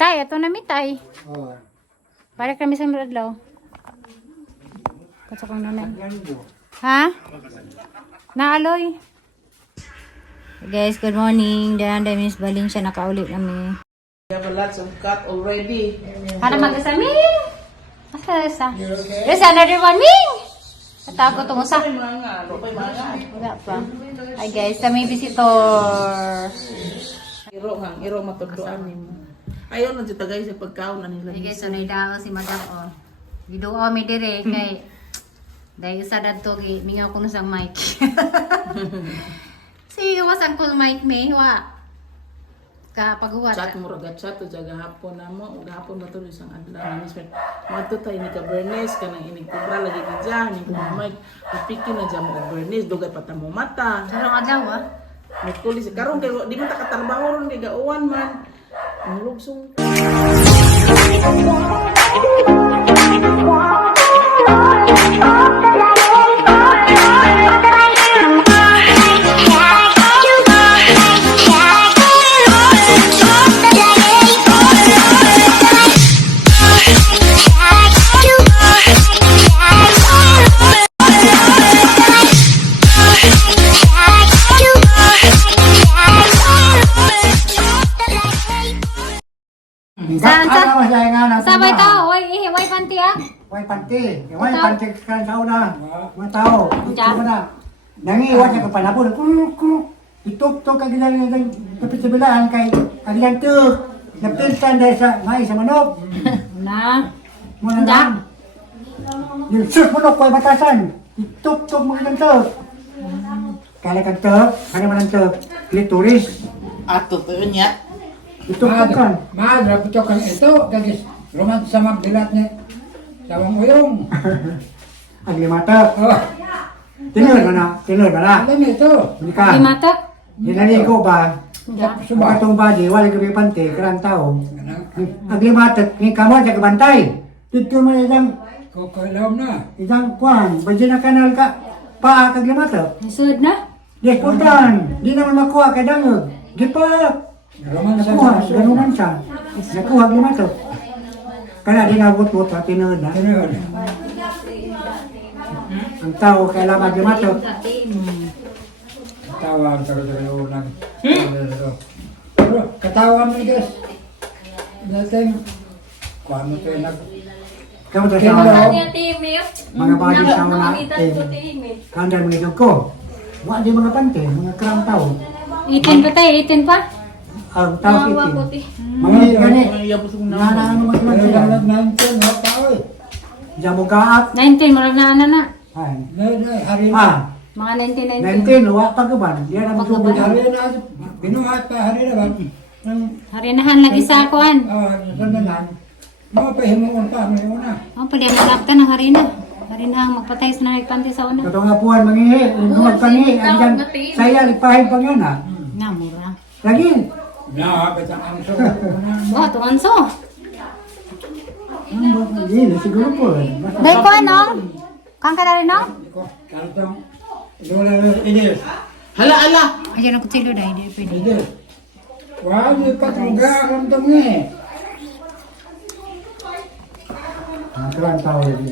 Tay, ito na mi tay. Oh. Balik kami sa Miradlaw. Kaso kong nanay. Ha? Naaloy. Guys, good morning. Dan Miss Baling siya nakaulit kami. We have a lot of cut already. Para mag-isa mi. Asa isa? There's another one mi. Atago tong usa. Wala pa. Hi guys, kami visitor. Iro matuduan nimo. Ayaw na dito guys, pagkaon na nila. Hey guys, so naidao si Madam oh. Giduo mi dire kay dahil sa dadto gi mingaw ko na sa mic. Sige, wasang cool mic me wa. Paghuwat. Chat mo raga chat to jaga hapon na mo, gahapon ba to isang adlaw. Mato tay ni ka Bernes kanang inig kubra lagi ni diyan, ni mic. Pipiki na jam mo Bernes dugay pa ta mo mata. Sarong adlaw ah. Mikulis karon kay di man ta katrabaho ron kay gauwan man. Ang lugsong. Sabay tao, way panti ah. Way panti. Way panti kan tao na. Mga tao. Ito na. Nangiwan niya kapanapon. Ituk-tuk kagilan ng kapit-sabilaan kay kagilan to. Napilsan dahil sa mais sa manok. Na. Muna lang. Yung shoot manok way batasan. Ituk-tuk mga ganito. Kala kang to. Ano man ang to? Clitoris. Ato to nya. Ituk-tuk kan. Madra pucokan itu gadis rumah sama dilat nih sawang uyung. Agli mata. Oh, Tinur mana? ada nih itu. Nikah. Limata. Nilani ko ba? Subah. Katong badi, wala kami pante, karang tao. Agli mata, ni kamu aja kebantay. Dito man Kau laum na. isang kuan, bajina kanal ka. Pa agli mata. Nasud na. Despuntan, di naman makuha kay dangog. Gipa. Rumah na Nakuha, sa ganuman siya. Nakuha agli mata. Kaya di nabot-bot sa tinod na. Ang tao kailangan agli mata. Ketawa terus lang. Pero ketawa mo guys. Dating kuan mo to nag Kamu tayo Kaya sa daw. mga badi sa una. Kandang mga ko. Wa di mga pante, mga karang tao. Itin pa tayo, itin pa. Ang tao itin. Mga gani. Nana ano man Pero sila. dalat na ito na tao. Jamo gaap. 19, murag na ano na. Ay. Hari Ah, Mga 19 19, 19. wa pa kaban. Dia na magtubod. hari na binuhat pa hari na ba? Nang Harinahan lagi sa kuan. sandalan. Mo pa himuon pa may una. Oh, pwede magkapta ng harina. Harinahang magpatay sa nangipante sa una. Katong apuan mangihi, magpangi, ang saya lipahin pa nga na. Na, mura. Lagi. Na betang ang so. Oh, tuwanso. Hindi, siguro po. Dahil ko ano? Kang ka na rin no? Kantong lola ini. Hala. Ayan ang kutsilo dahil hindi pwede. Ini. Wah, di patungga kantong ni. Ang karang tao yun.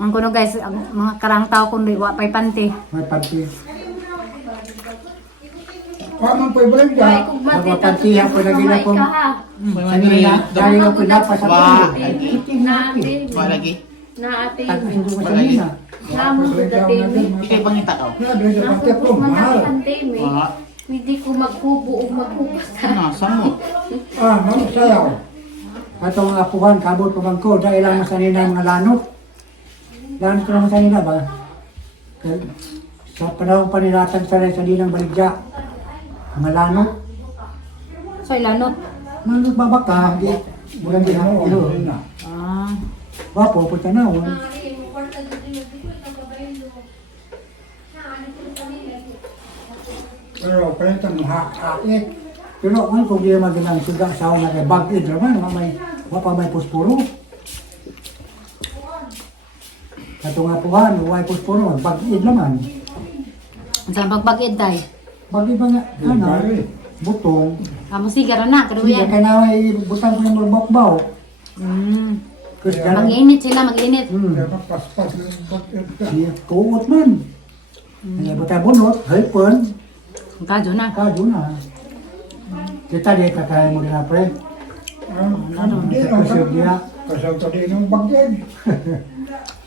Ang kuno guys, ang mga karang tao kundi wa pa'y panty. May panti. Wah, man po'y bulan ka. Mga panti ako na gina po. Kanina, dahil ako pinapasapin. Ay, itin na itin. lagi. Naate Tapos ito ko sa nina. namo sa datemi. Ikay pangita ka. Na bela Ako pati ko man mahal. ang pandemi. Hindi ko magkubo o magkupas. Nasa mo. Ah, mau sayaw. At ang mga apuhan, kabot ko bangko, dahil lang sa nina mga lanot. Lanot ko naman sa nina ba? Sa panahon panilatan sa rin sa ninang baligya. Mga lanot. So ilanot. Mga babaka, di. Bulan din ako. Ilo. Ah. Wapo, puta na. Pero kalintang hak-hakit. Pero kung problema din ang suga sa una kay bag-id naman, wapa may puspuro. Katong apuhan, way puspuro, bag-id naman. Ang saan pagbagid tayo? Bag-id ba nga, ano? Bari. butong. Amo sigara na, Sige, kaduyan. kaya na butang ko yung magbakbaw. Kasi gano'n. Mag-init sila, mag-init. Kaya mapaspas yung pag-ir ka. Siya kuot man. Kaya butang bunot, halpon, Ang kadyo na. kadyo na. Kita di kakaya mo na pre. Hindi Kasi dia, Kasaw ka din ng bagyag.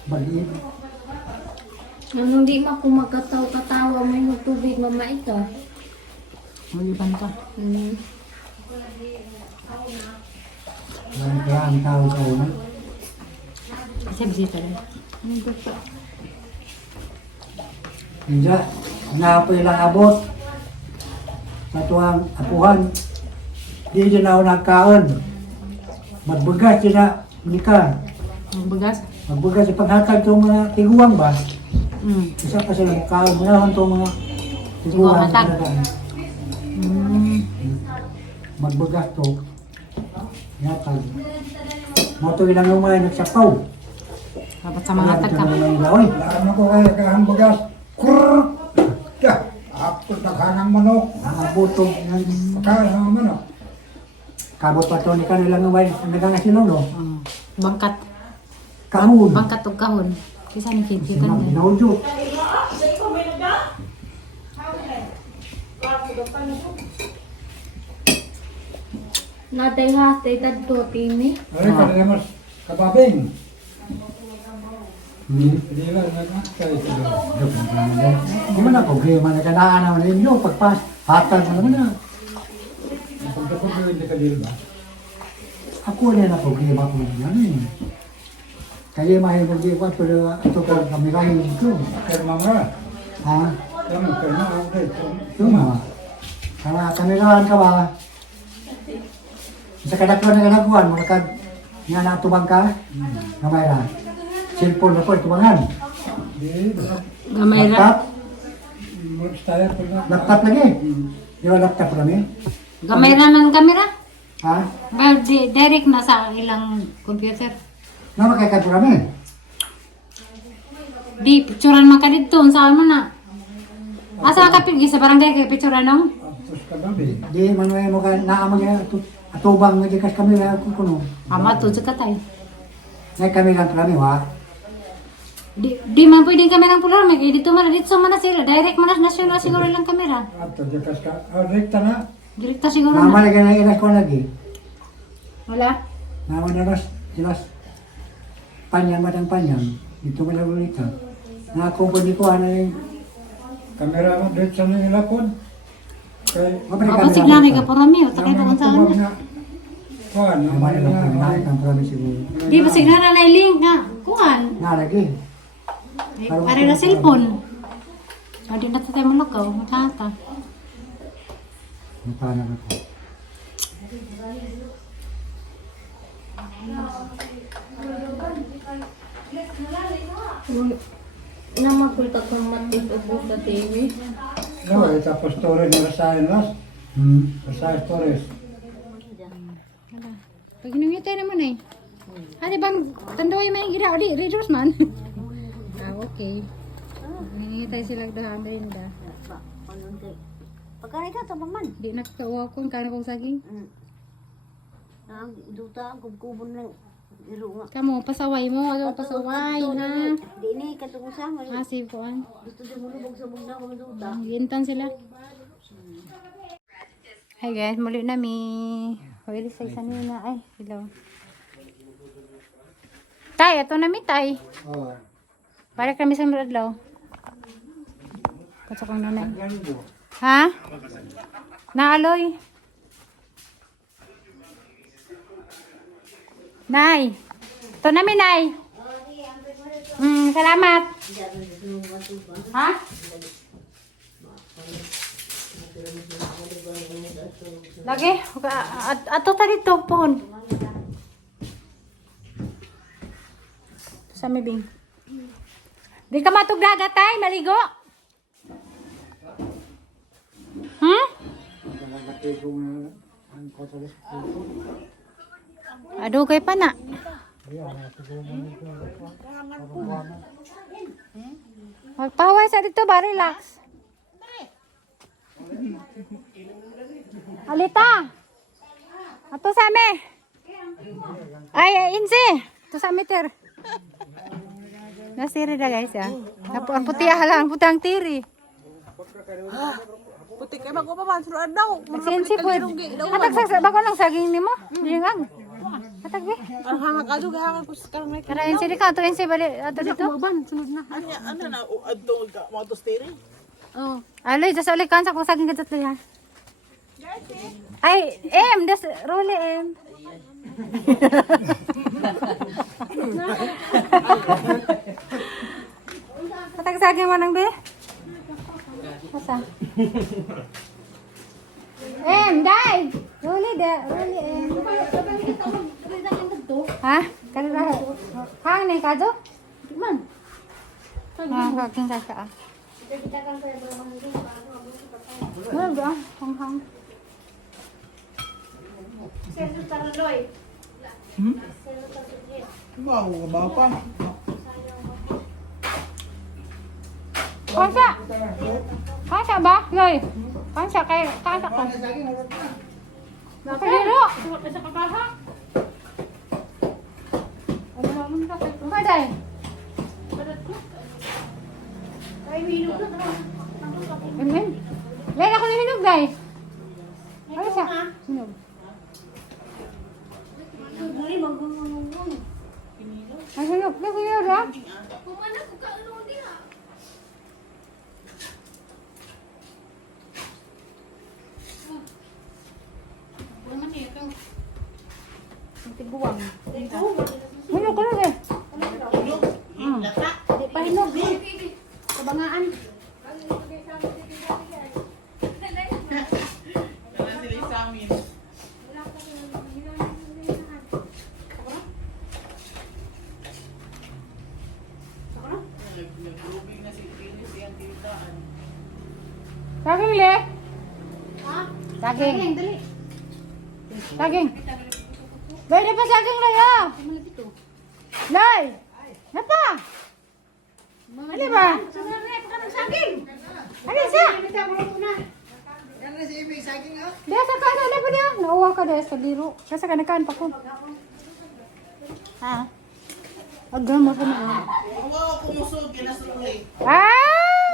mag-iib. Anong di ma kung magkataw-katawa mo yung tubig mamait ka. Mag-iban ka. Kaya ang tao sa una. Kasi bisita rin. Hindi, napoy lang abot. Sa tuwang apuhan. Di din ako nagkaon. Magbugas sila, Nika. Magbagas. Magbugas sa paghatag itong mga tiguang ba? Mm. Isa pa sila magkaon. Muna itong mga tiguang. Hatag. Magbugas to. Yatag. Mato ilang umay nagsapaw. Dapat sa mga hatag ka. Oy. Laan ako kaya kahang bagas. Kurr! Ya! Apos naghanang manok. Mga butong. Kaya ng manok. Kabot pa to ni kanilang umay. Nagangasilaw no? Bangkat. Kahon. Bangkat o kahon. Kisa ni Kitty ka na. Binaujo. Natay hatay tadto tini. Ay, kanila mas kababing. Hmm. Hindi lang nagkakay sila. Di man ako, kaya man nakanaan naman ninyo, pagpas, hatag mo naman na. Pagkapag mo hindi ka dil ba? Ako na na po, kaya ako naman eh. Kaya mahirap di ko, pero ito ko kami kayo dito. Kaya mga. Ha? Kaya mga kaya mga update. Ito mga. Kaya kamerahan ka ba? Sa kadaklan na kanakuhan, mga kag, nga natubang ka, kamay na. Cellphone na po, tubangan. Di, Gamay ra. Laptop, mag-style ko na. laptop lagi. Di ba laptop kami? Gamay ra ng kamera. Ha? Ba, direct na sa ilang computer. Na makakad kami? Di, picturean man ka dito. Saan mo na? Asa ka pigi sa barangay kay picturean no? Tapos kababi. Di, manuay mo ka, naamag yan, atubang nga di kas kami na kuno. Ama to sa katay. Ngay kami lang kami, ha? Di man pwedeng kamera pular may dito man dito man na sila. Direct man na national siguro lang kamera. At jakas ka. Rekta na. Direkta siguro Nama na. lagi na ilas ko lagi. Wala. Nama na ras, silas. Panjang batang panjang. Dito mo lang ulit ha. Nakakumpuni ko, ano yung... Kamera mo dito sa nilapon. Kay Apa signal ka para mi utak ito kung saan na. Kuan, Nama na lang kami naik ang promise siguro. Di ba signal na link nga. Kuan. Nalagi. Pare na cellphone. Hindi na tayo malakaw. Matata. Mapana na ko. Namakulta kong matik o buka tini. No, tapos storage na rasayan las. Rasayan storage. Pag hinungitay naman eh. Ano bang tandoy man yung ginawa di? Readers man. Okay. Hinungitay sila dahan merinda. Pagkari ka ito man. Di nakakawa ko kano kong saging. Ang duta ang kubkubon ng iro nga. Kamu pasaway mo, wag pasaway na. Di ini katungusan mo. Asif ko an. Gusto din mo lubog sa bunda ko duta. Gintan sila. Hi guys, muli na mi. Hoy, sa isa nila. Ay, hello. Tay, ato na mi tay. Oh. Balik kami sa Miradlaw. Katsakang nanay. Ha? Naaloy. Nay. Ito na mi, nay. Salamat. Ha? Lagi. Ato ta dito, pohon. Sa mibing. Di ka matuglaga tay, maligo. Hmm? Aduh kay pa na. Magpahaway sa dito ba, relax. Alita. Ato sa me. Ay, Insi. Ato sa meter. Nasiri na guys ya. Ang puti halang putang tiri. Puti kay bago pa man suruan daw. Sensi po. Atag sa bako lang saging nimo. Dingang. Atag be. Ang hangak ado gahangan ko sa karang may. Kara Insi di ka ato Insi bali ato dito. Sunod na. Ano na adto ka mo to steering? Oh. Aloy, just ulit kansa kung saging katot ya. Ay, das role em. Atag saging mo nang be. Asa? Dai. Role em. Ha? Kanina. Hang ni kajo? Man. Kaging ka. Wala ba? Hang. Bawa pa. Kansa ba? Yoy. Kansa ka. Nakaliro. Sa kabaha. Ano naman ka? Paday. Amen. Lain ako hinog, day. Ano siya? Hinog. Ay, hinog. Hinog, hinog, ha? Tiguang. Hinog ka na, day. Di pa hinog. Kabangaan. Saging le. Saging. Saging. Pwede pa saging le ya. Lay. Napa? Ano ba? Ano siya? Dia sa kana na pa dia. Nauwa ka dia sa biro. Kasi ka nakaan pa ko. Ha? Agam mo sa mga. Wow, kumusog kinasuloy. Ah!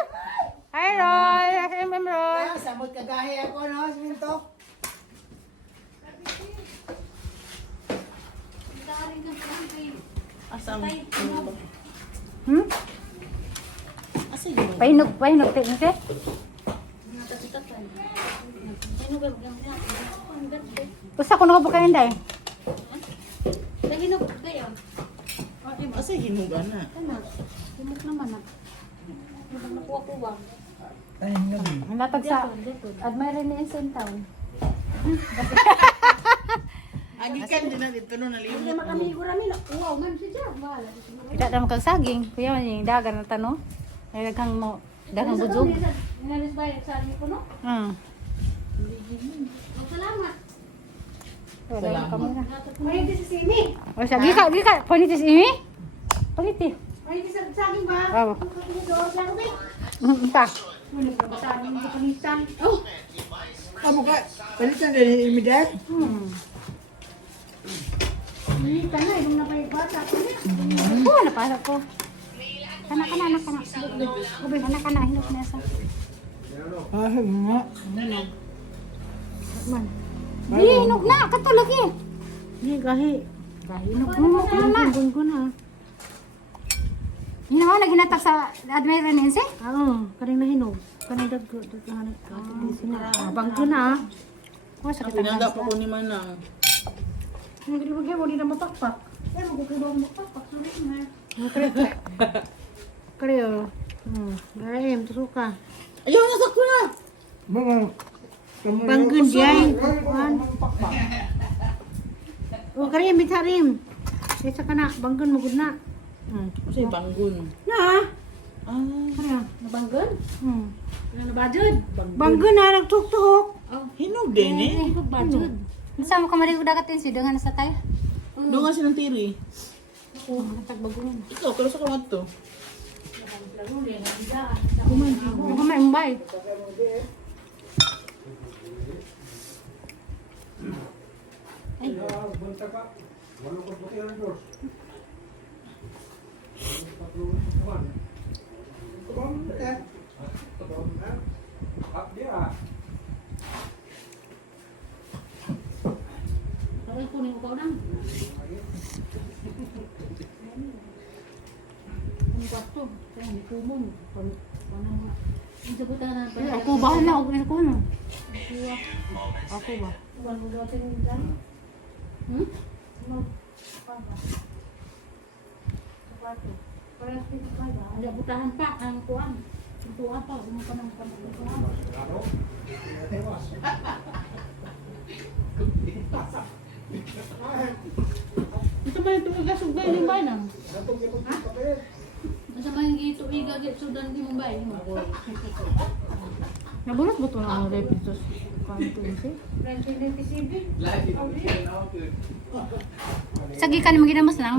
Hi Roy! Roy! Samot kagahi ako, no? Siminto. Asam. Hmm? Asa yun? Pahinog tayo nito. Usa ko na ba kayo day? Asa hinugan na? Ay, hindi. Ang latag sa admire ni Ensign Town. Agikan din na dito no nalimot. Tidak naman kang saging. Kuya man yung dagan na tanong. Ay daghang mo, daghang budzog. Hmm. Salamat. Kami na. O siya, gika. Panitis imi? Panitis. Oo. Pa. Kamu ka, palitan din yung imidad. Oo, napasa ko. Kana. Ubi, kana, hinok na sa. Ah, nga. Man. Di, hinok na, katulog eh. Ni gahi. Hinok na. Gun ha. Hinawa na ginatak sa Admiral Nancy? Oo, kaning nahinog. Kaning dagko hanap ka. Bangko na. Oo, sakit ang Pinanda gans. pa ko ni Manang. Hindi mo gyud na mapakpak. Kaya. Ayam tusuka. Ayaw na sakto na. Mga, Banggun diay. O kaya bitarim. Isa kana banggun mo gud na. Kasi banggun. Na. Ah, Kaya nabanggun? Nabajud. Banggun na nagtuktok. hinog din eh. Bajud. Saan mo kamari udagatin si dengan sa tayo? Doon nga silang tiri. Tagbagungan. Ikaw, kalo sa kamat to. Kumay, umbay. Ay, kunin ko na. Ang gato. Kaya hindi kumon. Ako bahala. Ako na ko na. Ako ba? Hmm? Ada butahan pa. Ang kuwan. Ang kuwan pa. Ang kuwan. Ito ba yung igasog ba yung bayan ang? Ha? Ito ba yung igasog yung bayan? Nabulot ba ito na ang repitos? Sagi ka naman ginamos lang.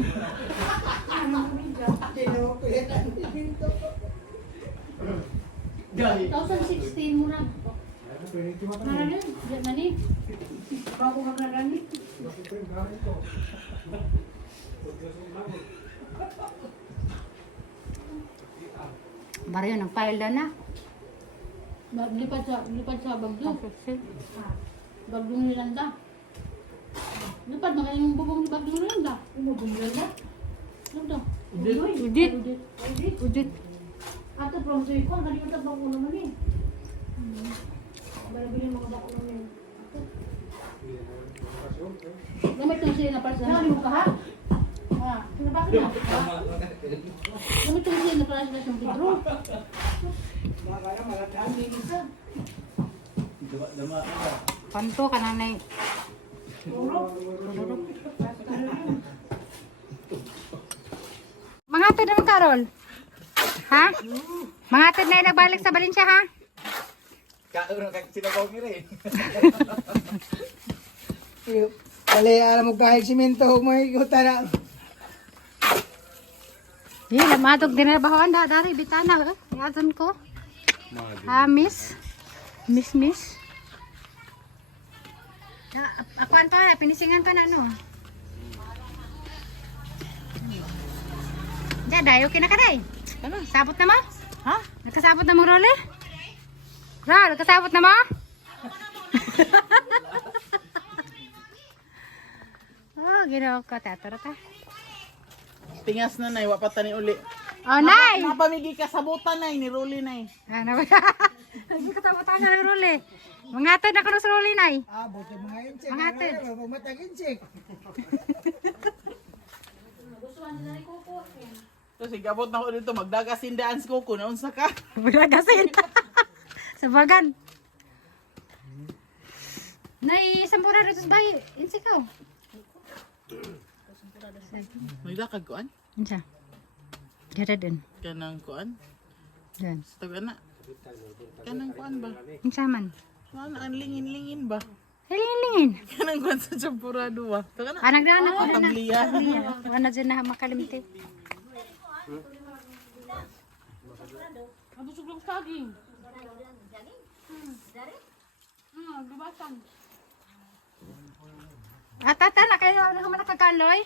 2016 mo na. Naranin? Diyan na ni. Bago ka naranin? Baryo ng file na. Lipad sa bagyo. Bagyo nilanda. Lipad na kayong bubong ni bagyo nilanda. Bubong nilanda? Ano to? Udit. Ato from sa ikon, kalimutan ba ko naman eh. Balabilin mga bako naman. Gamit lang sila na para sa hali mo ka ha? Ha? Sinabakit na? Gamit lang sila na para sa Pedro. Panto ka nanay. Mga atid naman Carol. Ha? Mga atid na yung nagbalik sa Valencia ha? Kaurang kang sinabaw ni Ray. Kali alam mo kahit simento, huwag mo ikutan na. Lamadog din na bahawan dari bitana. Yazon ko. Miss. Ako an pa, pinisingan ka na no. Dayo kinakaday. Ano? Sabot na mo? Ha? Nakasabot na mo role? Ra, nakasabot na mo? Ginawa ko tatarata. Tingas na nay, wapatan ni uli. Oh, nay! Napamigi kasabutan nay, ni Rolly nay. Ano ba? Hindi ko tabutan na role. Mangatid na ko sa role, nay. Buti mga insik. Mga atid. Matag insik. Kasi gabot na ko dito, magdagasindaan si Coco, naunsa ka? Bilagasin. Sa bagan. Nay, sampura rito sa bahay. Insikaw. May dakag kuan? Insa. Gada din. Kanang kuan? Diyan. Sa taga na. Kanang kuan ba? Insa man. Kuan ang lingin-lingin ba? Hilingin. Kanang kuan sa champurado ba? Taga na. Anak na Ang tabliya. Ano dyan na makalimti. Abusog lang saging. Lubasan. Tata na kayo ano man nakakaloy?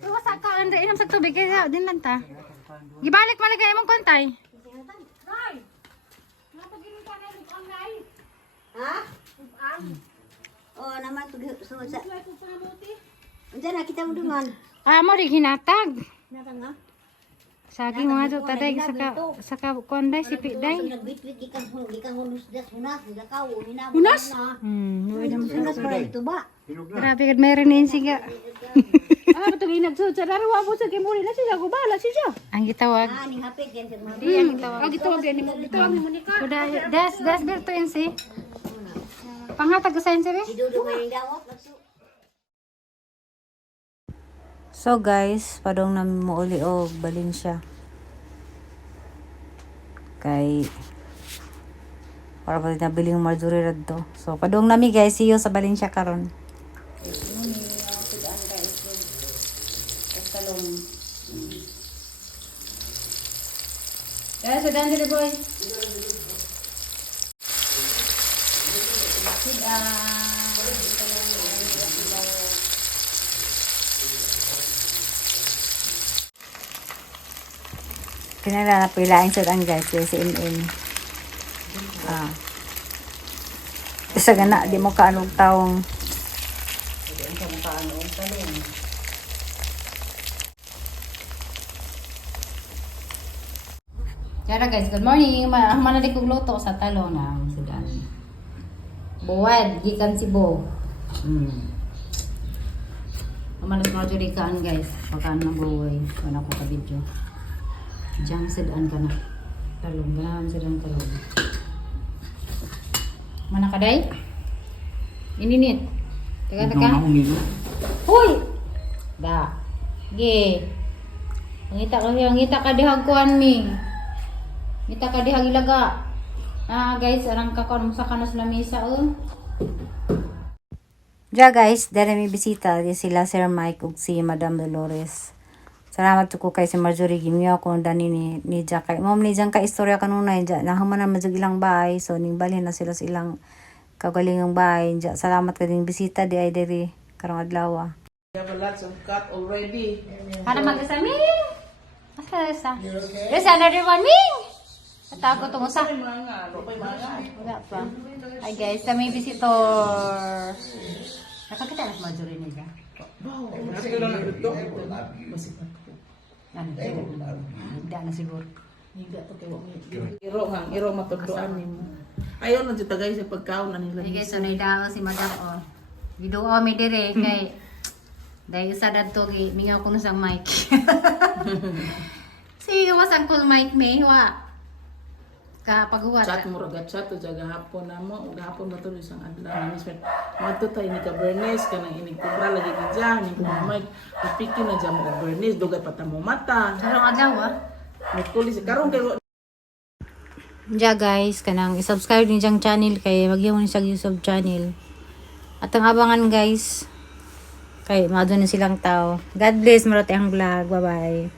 Tuwa sa ka andre inam sa tubig kaya din lang ta. Gibalik man kay imong kontay. Nay! Napaginin ka na yung online. Ha? Oh, naman to sumod sa. Wala ko pa nabuti. Diyan nakita mo duman. Mo rin hinatag. Naka nga. Saging mga to taday saka konday sipi day. Nagbitwit ikang hunos das hunas nilakaw hinabo. Hunas? Hunas para ito ba? Grabe kad meron ni siga. Patugin nagsud sa darawa po sa kimuli na siya. Gubala siya. Ang gitawag. Ah, ning hapit yan sa mga. Ang gitawag. Gitawag yan mo. Gitawag mo ni ka. Kuda das berto insi. Panghatag sa insi be. Idudo mo yung dawat. So guys, padong namin mo uli og Valencia. Kay para pa nabili yung Marjorie radto. So padong nami guys, see you sa Valencia karon. Kaya sa dan dito boy. Sit Kinala na pilaing sa ang guys, kaya si MM. Isa gana, di mo kaanong taong. Yara guys, good morning. Manali kong luto sa talong na sudan. Buwad, gikan si Bo. Malas mo diri kaan guys. Pagkaan ng buway. Wala ko ka video. Jam sudan ka na. Talong, ganahan sudan talong. Mana ka day? Ininit. Teka. Hoy! Da. Ge. Ngita ka dihag kuan mi. Ngita ka dihag ilaga. Guys, arang kakon sa kanos lamisa Ja guys, dere may bisita di sila Sir Mike ug si Madam Dolores. Salamat ko kay si Marjorie gimiyo ko dani ni Ja kay mom ni Jang ka istorya kanunay ja nahuman na madjug ilang bahay so ning balhin na sila sa ilang kagalingang bahay ja. Salamat ka ding bisita di ay diri karong adlaw. We have a lot of cut already. Para mag-asamin. Asa? There's another one, Ming! Natago tungo sa. Wala pa. Hi guys, may visitor. Nakakita na Marjorie nila. Wow, ito lang ito. Hindi na siguro. Hindi to kay iro matuduan nimo. Ayaw na jud tagay sa pagkaon na nila. Hi guys, so naidao si Madam Video mi dire kay dahil sa dadto gi mingaw ko na sa mic. Sige, wasang cool mic may wa. Paghuwat. Chat mo raga chat to jaga hapon na mo, gahapon ba tuloy isang adlaw. Mismo, madto tay ni ka Bernes kanang inig kubra lagi ni diyan, ni mic, pipiki na jam mo Bernes dugay pata mo mata. Karong adlaw May kulis karon kay Ja guys, kanang i-subscribe ni Jang channel kay magyaw ni sa YouTube channel. At ang abangan guys, kay maado na silang tao. God bless marati ang vlog. Bye-bye.